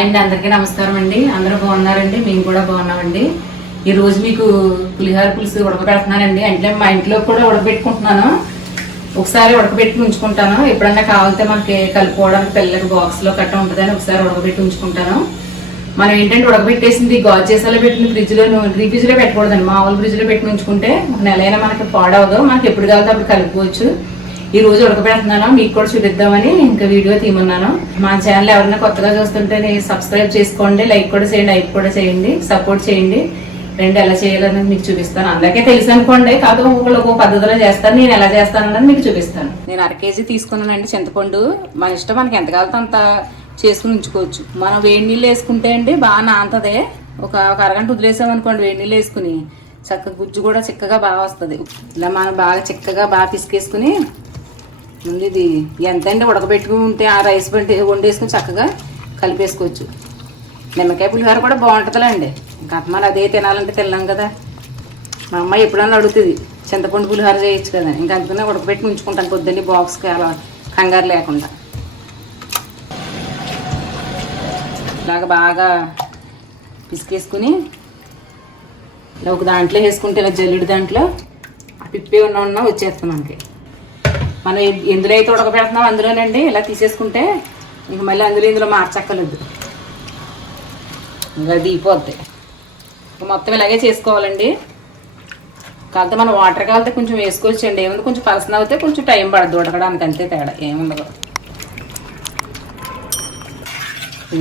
Hi అండి, అందరికీ నమస్కారం అండి. అందరూ బాగున్నారండి? మేము కూడా బాగున్నామండి. ఈ రోజు మీకు పులిహోర పులుసు ఉడకబెడుతున్నానండి. అంటే మా ఇంట్లో కూడా ఉడకబెట్టుకుంటున్నాను. ఒకసారి ఉడకబెట్టి ఉంచుకుంటాను. ఎప్పుడన్నా కావాలితే మనకి కలుపుకోవడానికి పిల్లలకి బాక్స్లో కట్ట ఉంటుందని ఒకసారి ఉడకబెట్టి ఉంచుకుంటాను. మనం ఏంటంటే ఉడకబెట్టేసింది గాజు చేసాలో పెట్టిన ఫ్రిడ్జ్లో పెట్టకూడదండి. మామూలు ఫ్రిడ్జ్లో పెట్టి ఉంచుకుంటే ఒక నెలైనా మనకి పాడవదు. మనకి ఎప్పుడు కావాలితే అప్పుడు కలుపుకోవచ్చు. ఈ రోజు ఉడకబెడుతున్నాను, మీకు కూడా చూపిద్దామని ఇంకా వీడియో తీయమన్నాను. మా ఛానల్ ఎవరైనా కొత్తగా చూస్తుంటే సబ్స్క్రైబ్ చేసుకోండి, లైక్ కూడా చేయండి, హైప్ కూడా చేయండి, సపోర్ట్ చేయండి. రెండు ఎలా చేయాలనేది మీకు చూపిస్తాను. అందరికీ తెలుసు అనుకోండి, కాదు ఒక పద్ధతిలో చేస్తాను. నేను ఎలా చేస్తాను అన్నది మీకు చూపిస్తాను. నేను 1/2 కేజీ తీసుకున్నానండి చింతపండు. మన ఇష్టం, మనకి ఎంత కావాలో అంత చేసుకుని ఉంచుకోవచ్చు. మనం వేడి నీళ్ళు వేసుకుంటే అండి బాగా నానుతుంది. ఒక అరగంట వదిలేసామనుకోండి వేడి నీళ్ళు వేసుకుని, చక్కగా గుజ్జు కూడా చిక్కగా బాగా వస్తుంది. ఇలా మనం బాగా చిక్కగా బాగా పిసికేసుకుని ముందు ఇది ఎంతండి ఉడకబెట్టుకుంటే ఆ రైస్ వండేసుకుని చక్కగా కలిపేసుకోవచ్చు. నిమ్మకాయ పులిహోర కూడా బాగుంటుందిలేండి. ఇంకా అమ్మాయి అదే తినాలంటే తిన్నాం కదా. మా అమ్మాయి ఎప్పుడన్నా అడుగుతుంది చింతపండు పులిహోర చేయొచ్చు కదా. ఇంకా అందుకనే ఉడకబెట్టి ఉంచుకుంటాను పొద్దున్నే బాక్స్కి, అలా కంగారు లేకుండా. ఇలాగ బాగా పిసికేసుకుని ఇలా ఒక దాంట్లో వేసుకుంటే, ఇలా జల్లుడి దాంట్లో ఆ పిప్పి ఉన్నా వచ్చేస్తాం మనకి. మనం ఎందులో అయితే ఉడకబెడుతున్నాం అందులోనండి ఇలా తీసేసుకుంటే ఇంక మళ్ళీ ఇందులో మార్చక్కర్లేదు. ఇంకా దిగిపోద్ది. మొత్తం ఇలాగే చేసుకోవాలండి. కాకపోతే మనం వాటర్ కాలితే కొంచెం వేసుకోవచ్చండి. ఏముంది, కొంచెం పలసన అవుతే కొంచెం టైం పడుతుంది ఉడకడానికి, అంతే తేడా ఏముండదు.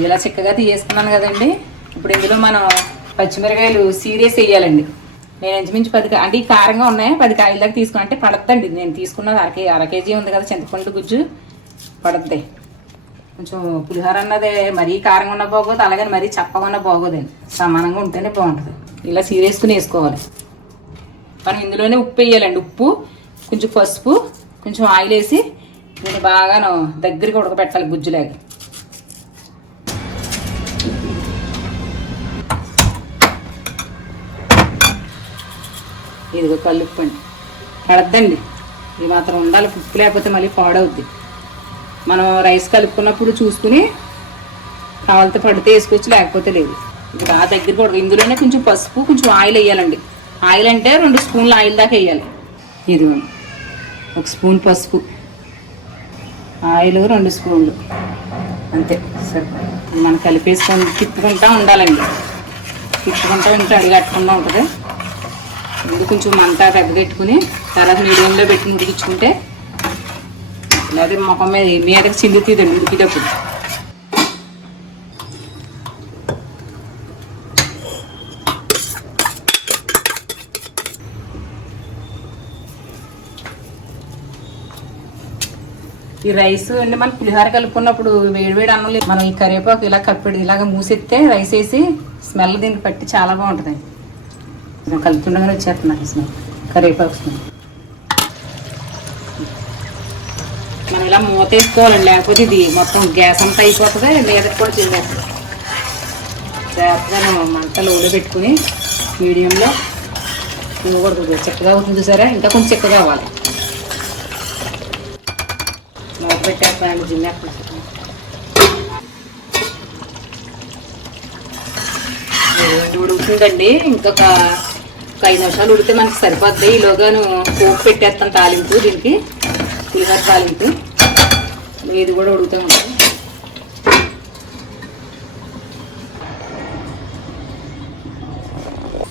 ఇలా చిక్కగా తీసేసుకున్నాను కదండి. ఇప్పుడు ఇందులో మనం పచ్చిమిరకాయలు సీరియస్ వేయాలండి. నేను ఇంచుమించు 10 అంటే ఈ కారంగా ఉన్నాయి, 10 కాయల దాకా తీసుకున్నా. అంటే పడద్దండి, నేను తీసుకున్నది 1/2 కేజీ ఉంది కదా చింతపండు గుజ్జు, పడద్ది. కొంచెం పులిహోర అన్నది మరీ కారంగా ఉన్న బాగోదు, అలాగే మరీ చప్పగా ఉన్న బాగోదండి. సమానంగా ఉంటేనే బాగుంటుంది. ఇలా సీరేసుకుని వేసుకోవాలి. మనం ఇందులోనే ఉప్పు వేయాలండి. ఉప్పు, కొంచెం పసుపు, కొంచెం ఆయిల్ వేసి దీన్ని బాగా దగ్గరికి ఉడకబెట్టాలి గుజ్జులాగా. ఇదిగో కల్లుప్పు అండి, పడద్దండి. ఇది మాత్రం ఉండాలి, ఉప్పు లేకపోతే మళ్ళీ పాడవుద్ది. మనం రైస్ కలుపుకున్నప్పుడు చూసుకుని కావాలితే పడితే వేసుకోవచ్చు, లేకపోతే లేదు. ఇది బాగా దగ్గరికి ఉడక. ఇందులోనే కొంచెం పసుపు, కొంచెం ఆయిల్ వేయాలండి. ఆయిల్ అంటే 2 స్పూన్ల ఆయిల్ దాకా వేయాలి. ఇదిగోండి 1 స్పూన్ పసుపు, ఆయిల్ 2 స్పూన్లు, అంతే సరే. మనం కలిపేసుకొని తిప్పుకుంటూ ఉండాలండి. తిప్పుకుంటూ ఉంటే అడిగట్టకుండా ఉంటుంది. ముందు కొంచెం మంట పెద్దగెట్టుకుని తర్వాత మీడియంలో పెట్టి ఉడికించుకుంటే లేదా మొఖం మీదకి చిందుతుందండి ఉడికేటప్పుడు. ఈ రైస్ అంటే మనం పులిహోర కలుపుకున్నప్పుడు వేడివేడి అన్నం లేదు, మనం ఈ కరివేపాకు ఇలా కప్పెడి ఇలాగ మూసెత్తే రైస్ వేసి స్మెల్ దీనికి పట్టి చాలా బాగుంటుంది. కలుపుతుండగానే వచ్చేస్తున్నాను స్మెల్, కరివేపాకు స్మెల్. మనం ఇలా మూత వేసుకోవాలండి, లేకపోతే ఇది మొత్తం గ్యాస్ అంతా అయిపోతుంది, మీదకి కూడా తినేస్తుంది. జాగ్రత్తగా మంట లోలో పెట్టుకుని మీడియంలో ఇవ్వకూడదు. చిక్కగా అవుతుంది చూసారా, ఇంకా కొంచెం చిక్కగా అవ్వాలి. మూత పెట్టేస్తానండి జిన్నె. ఉడుకుతుందండి, ఇంకొక 5 నిమిషాలు ఉడితే మనకి సరిపోద్ది. ఈలోగాను పోపు పెట్టేస్తాను, తాలింపు దీనికి, పులిహోర తాలింపు. ఇది కూడా ఉడుకుతూ ఉంటుంది.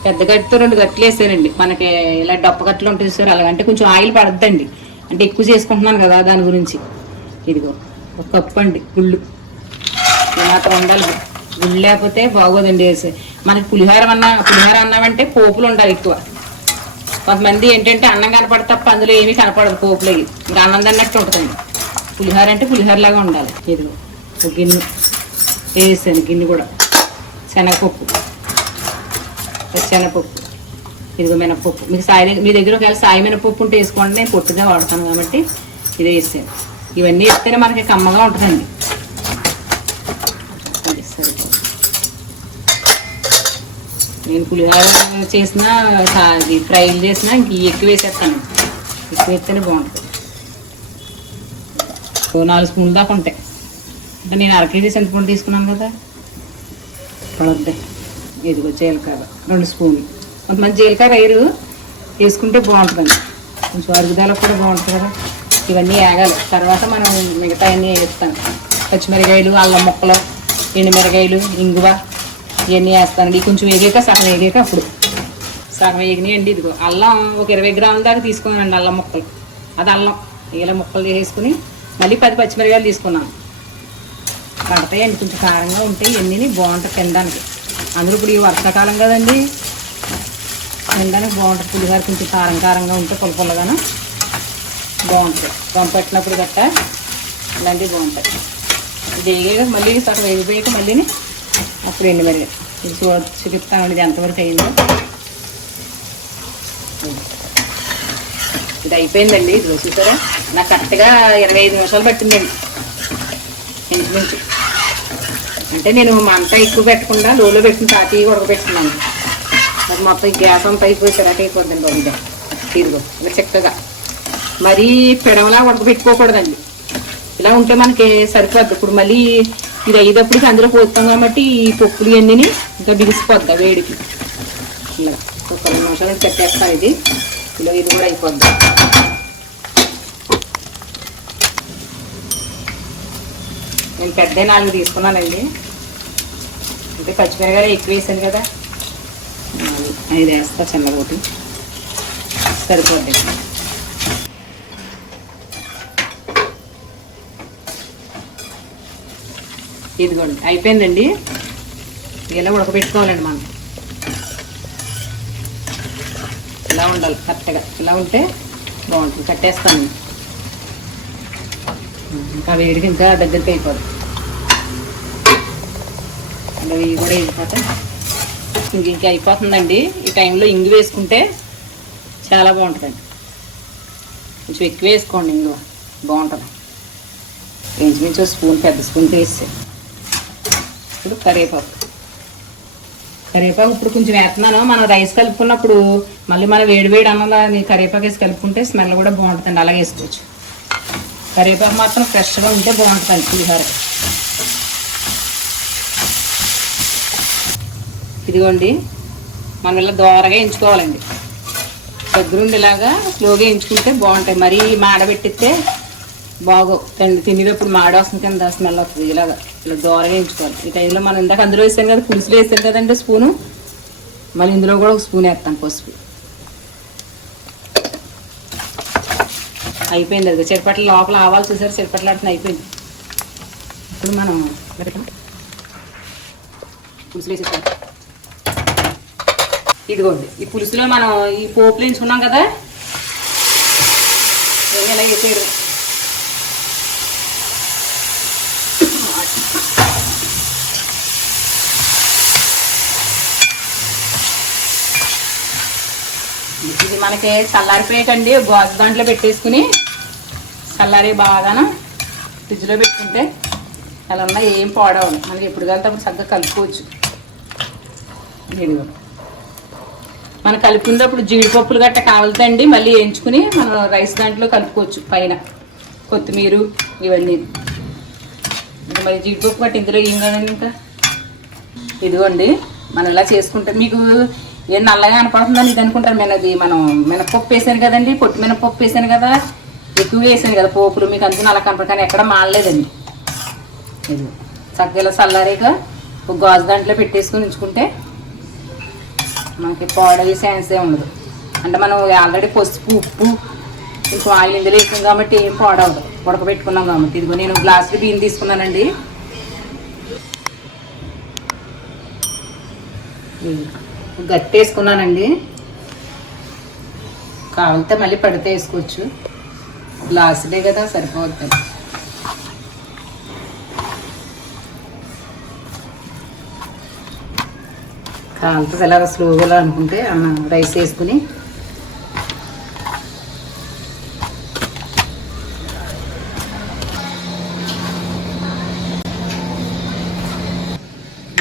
పెద్ద గట్టితో 2 గట్లు వేసానండి. మనకి ఇలా డప్ప గట్లు ఉంటుంది సార్, అలాగంటే కొంచెం ఆయిల్ పడద్దండి. అంటే ఎక్కువ చేసుకుంటున్నాను కదా దాని గురించి. ఇదిగో 1 కప్పు అండి గుళ్ళు. మాత్రం ఉండాలి, గుళ్ళు లేకపోతే బాగోదండి. వేసి మనకి పులిహోర అన్నామంటే పోపులు ఉండాలి ఎక్కువ. కొంతమంది ఏంటంటే అన్నం కనపడ తప్ప అందులో ఏమీ కనపడదు పోపులో, ఇంకా అన్నం తిన్నట్టు ఉంటుంది. పులిహోర అంటే పులిహోరలాగా ఉండాలి. ఇదిగో ఒక గిన్నె వేసాను, గిన్నె కూడా శనగపప్పు, ఇదిగో మినపప్పు. మీకు మీ దగ్గర ఒకవేళ సాయి మినపప్పు ఉంటే వేసుకోండి, నేను పొట్టుగా వాడతాను కాబట్టి ఇది వేసాను. ఇవన్నీ వేస్తేనే మనకి కమ్మగా ఉంటుందండి. నేను పులిహోర చేసినా ఫ్రైలు చేసినా ఇంక ఎక్కువ వేసేస్తాను. ఎక్కువ వేస్తేనే బాగుంటుంది. 4 స్పూన్లు దాకా ఉంటాయి. అంటే నేను 1/2 కేజీ చింతపండు తీసుకున్నాను కదా, పడద్ది. ఇదిగో జీలకర్ర 2 స్పూన్లు. కొంతమంది జీలకర్ర వేయరు, వేసుకుంటే బాగుంటుందండి, కొంచెం అరుగుదల కూడా బాగుంటుంది కదా. ఇవన్నీ వేగాలి. తర్వాత మనం మిగతా అన్నీ వేస్తాను. పచ్చిమిరకాయలు, అల్లం ముక్కలు, ఎండుమిరకాయలు, ఇంగువ ఇవన్నీ వేస్తానండి. కొంచెం వేగాక సగం వేగాక అప్పుడు సగం వేగినాయండి. ఇదిగో అల్లం ఒక 20 గ్రాముల దాకా తీసుకున్నానండి. అల్లం ముక్కలు, అది అల్లం ఇలా ముక్కలు వేసుకుని మళ్ళీ 10 పచ్చిమిరకాయలు తీసుకున్నాను. పడతాయండి, కొంచెం కారంగా ఉంటాయి. ఇవన్నీ బాగుంటుంది తినడానికి. అందులో ఇప్పుడు ఈ వర్షాకాలం కదండి, తినడానికి బాగుంటుంది. పులిహోర కొంచెం కారంగా ఉంటే పుల్లగాను బాగుంటుంది. పంపట్టినప్పుడు గట్ట ఇలాంటివి బాగుంటాయి. ఇది వేగాక మళ్ళీ సగం వేగిపోయాక మళ్ళీ అప్పుడు ఎండుమిరపకాయ ఇది చూపిస్తామండి ఇది ఎంతవరకు అయిందో. ఇది అయిపోయిందండి. ఇది చూసారా, నాకు కరెక్ట్గా 25 నిమిషాలు పట్టిందండి ఇంచుమించు. అంటే నేను మంట ఎక్కువ పెట్టకుండా లోలో పెట్టుకుని తాతి ఉడకబెట్టుకున్నాను. అది మొత్తం గ్యాస్ అంతా అయిపోయి చిరాకు అయిపోద్దండి బాబు. ఇదిగో ఇలా చక్కగా మరీ పెడవలా ఉడకబెట్టుకోకూడదండి. ఇలా ఉంటే మనకి సరిపోద్ది. ఇప్పుడు మళ్ళీ ఇది అయ్యేటప్పటికి అందులో పోస్తాం కాబట్టి ఈ పప్పులు ఇవన్నీ ఇంకా బిగిసిపోద్ది వేడికి. ఇలా ఒక 2 నిమిషాలు పెట్టేస్తాను. ఇలా ఇది కూడా అయిపోద్ది. నేను పెద్ద 4 తీసుకున్నానండి. అంటే పచ్చిమిరకాయలు ఎక్కువ వేసాను కదా, 5 వేస్తా చిన్నగా ఒకటి సరిపోద్ది. ఇదిగోండి అయిపోయిందండి. ఇలా ఉడకబెట్టుకోవాలండి మనం. ఇలా ఉండాలి కరెక్ట్గా. ఇలా ఉంటే బాగుంటుంది. కట్టేస్తాను. ఇంకా వేడికి ఇంకా దగ్గరికి అయిపోదు. ఇలా ఇవి కూడా అయిపోతే ఇంకా అయిపోతుందండి. ఈ టైంలో ఇంగు వేసుకుంటే చాలా బాగుంటుందండి. కొంచెం ఎక్కువ వేసుకోండి, ఇంగు బాగుంటుంది. ఇంచుమించు స్పూన్, పెద్ద స్పూన్ వేసి. ఇప్పుడు కరివేపాకు ఇప్పుడు కొంచెం వేస్తున్నాను. మనం రైస్ కలుపుకున్నప్పుడు మళ్ళీ మనం వేడి అన్నలా కరివేపాకు వేసి కలుపుకుంటే స్మెల్ కూడా బాగుంటుందండి. అలాగే వేసుకోవచ్చు. కరివేపాకు మాత్రం ఫ్రెష్గా ఉంటే బాగుంటుంది పులిహోర. ఇదిగోండి మనం ఇలా దోరగా ఎంచుకోవాలండి. దగ్గరుండి ఇలాగా స్లోగా ఎంచుకుంటే బాగుంటాయి. మరీ మాడబెట్టిస్తే బాగో తినేటప్పుడు మాడ వస్తుంది కింద స్మెల్ వస్తుంది. ఇలా దోరగా ఎంచుకోవాలి. ఈ టైంలో మనం ఇందాక అందులో వేసాం కదా, పులుసులో వేసాం కదండి స్పూను, మళ్ళీ ఇందులో కూడా ఒక స్పూన్ వేస్తాను పసుపు. అయిపోయింది. అది చెరపట్ల లోపల ఆవాలు చూసారు, చెరపట్లాడుతుంది. అయిపోయింది. ఇప్పుడు మనం పులుసులో వేసేస్తాం. ఇదిగోండి ఈ పులుసులో మనం ఈ పోపులు వేయించుకున్నాం కదా, ఇలా వేసేయడం. ఇది మనకి చల్లారిపోయాకండి గాజు దాంట్లో పెట్టేసుకుని చల్లారి బాగాను ఫ్రిడ్జ్లో పెట్టుకుంటే అలా ఉన్నా ఏం పాడవదు. మనకి ఎప్పుడు కలితే అప్పుడు చక్కగా కలుపుకోవచ్చు. ఇదిగో మనం కలుపుకున్నప్పుడు జీడిపప్పులు గట్ట కావాలండి, మళ్ళీ వేయించుకుని మనం రైస్ దాంట్లో కలుపుకోవచ్చు. పైన కొత్తిమీర ఇవన్నీ. ఇంకా మరి జీడిపప్పు గట్ట ఇందులో ఏం కదండి. ఇంకా ఇదిగోండి మనం ఇలా చేసుకుంటే మీకు ఏం నల్లగా కనపడుతుందని ఇది అనుకుంటారు. మనం మినపప్పు వేసాను కదండి, పొట్టు మినపప్పు వేసాను కదా, ఎక్కువ వేసాను కదా పోపులు, మీకు అందుకుని అలా కనపడ. కానీ ఎక్కడ మాడలేదండి. ఇది చక్కగా చల్లారేక ఒక గాజు దాంట్లో పెట్టేసుకుని ఉంచుకుంటే మనకి పాడయ్యే ఛాన్సే ఉండదు. అంటే మనం ఆల్రెడీ పసుపు, ఉప్పు, కొంచెం ఆయిల్ ఇందులో వేసాం కాబట్టి ఏం పాడవదు, ఉడకబెట్టుకున్నాం కాబట్టి. ఇదిగో నేను గ్లాసులు బియ్యం తీసుకున్నానండి. గట్టి వేసుకున్నానండి. కావాలితే మళ్ళీ పడితే వేసుకోవచ్చు. గ్లాసులే కదా సరిపోతుంది. కావాలితే ఎలా స్లోగా అనుకుంటే అన్నం రైస్ వేసుకుని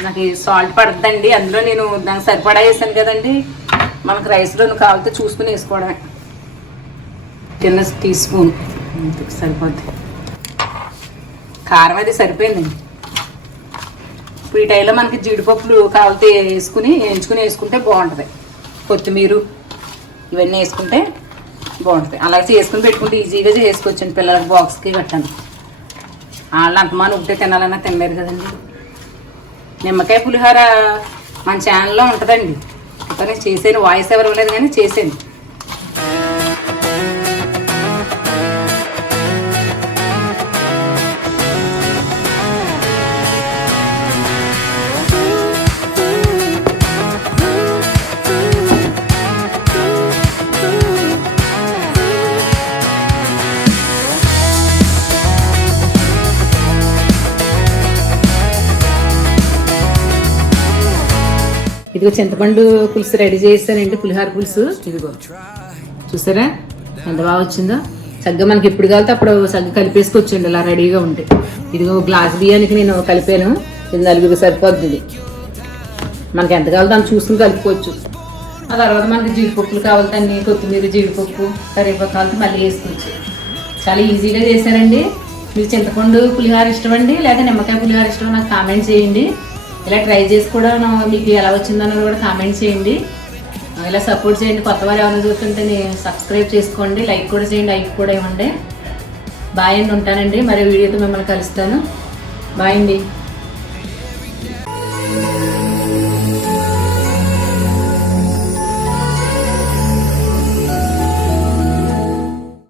నాకు సాల్ట్ పడుతుందండి. అందులో నేను దానికి సరిపడా వేసాను కదండి. మనకు రైస్లో కావాలితే చూసుకుని వేసుకోవడమే. చిన్న టీ స్పూన్ సరిపోద్ది. కారం అది సరిపోయిందండి. ఇప్పుడు ఈ టైంలో మనకి జీడిపప్పులు కావాలితే వేయించుకుని వేసుకుంటే బాగుంటుంది. కొత్తిమీర ఇవన్నీ వేసుకుంటే బాగుంటుంది. అలాగే చేసుకుని పెట్టుకుంటే ఈజీగా చేసుకోవచ్చండి. పిల్లలకి బాక్స్కి కట్టాను. వాళ్ళు అంతమాని ఒకటే తినాలన్నా తినలేరు కదండి. నిమ్మకాయ పులిహోర మన ఛానల్లో ఉంటుందండి. ఇంకా నేను చేసాను, వాయిస్ ఎవరు ఇవ్వలేదు కానీ చేసాను. ఇదిగో చింతపండు పులుసు రెడీ చేస్తానండి, పులిహోర పులుసు. ఇదిగో చూసారా ఎంత బాగా వచ్చిందో. చక్కగా మనకి ఎప్పుడు కావాలితే అప్పుడు చక్కగా కలిపేసుకొచ్చండి ఇలా రెడీగా ఉంటే. ఇదిగో గ్లాస్ బియ్యానికి నేను కలిపాను. ఇది 4 సరిపోద్ది. మనకి ఎంత కావాలో దాన్ని చూసుకుని కలుపుకోవచ్చు. ఆ తర్వాత మనకి జీడిపప్పులు కావాలండి, కొత్తిమీర, జీడిపప్పు, కరివేపాకు కావాలంటే మళ్ళీ వేసుకోవచ్చు. చాలా ఈజీగా చేశానండి. మీకు చింతపండు పులిహోర ఇష్టమండి లేదా నిమ్మకాయ పులిహోర ఇష్టం నాకు కామెంట్ చేయండి. ఇలా ట్రై చేసి కూడా మీకు ఎలా వచ్చిందన్నది కూడా కామెంట్ చేయండి. ఇలా సపోర్ట్ చేయండి. కొత్త వారు ఎవరైనా చూస్తుంటే సబ్స్క్రైబ్ చేసుకోండి, లైక్ కూడా చేయండి, లైక్ కూడా ఇవ్వండి. బాయ్ అండి, ఉంటానండి. మరి వీడియోతో మిమ్మల్ని కలుస్తాను. బాయ్ అండి.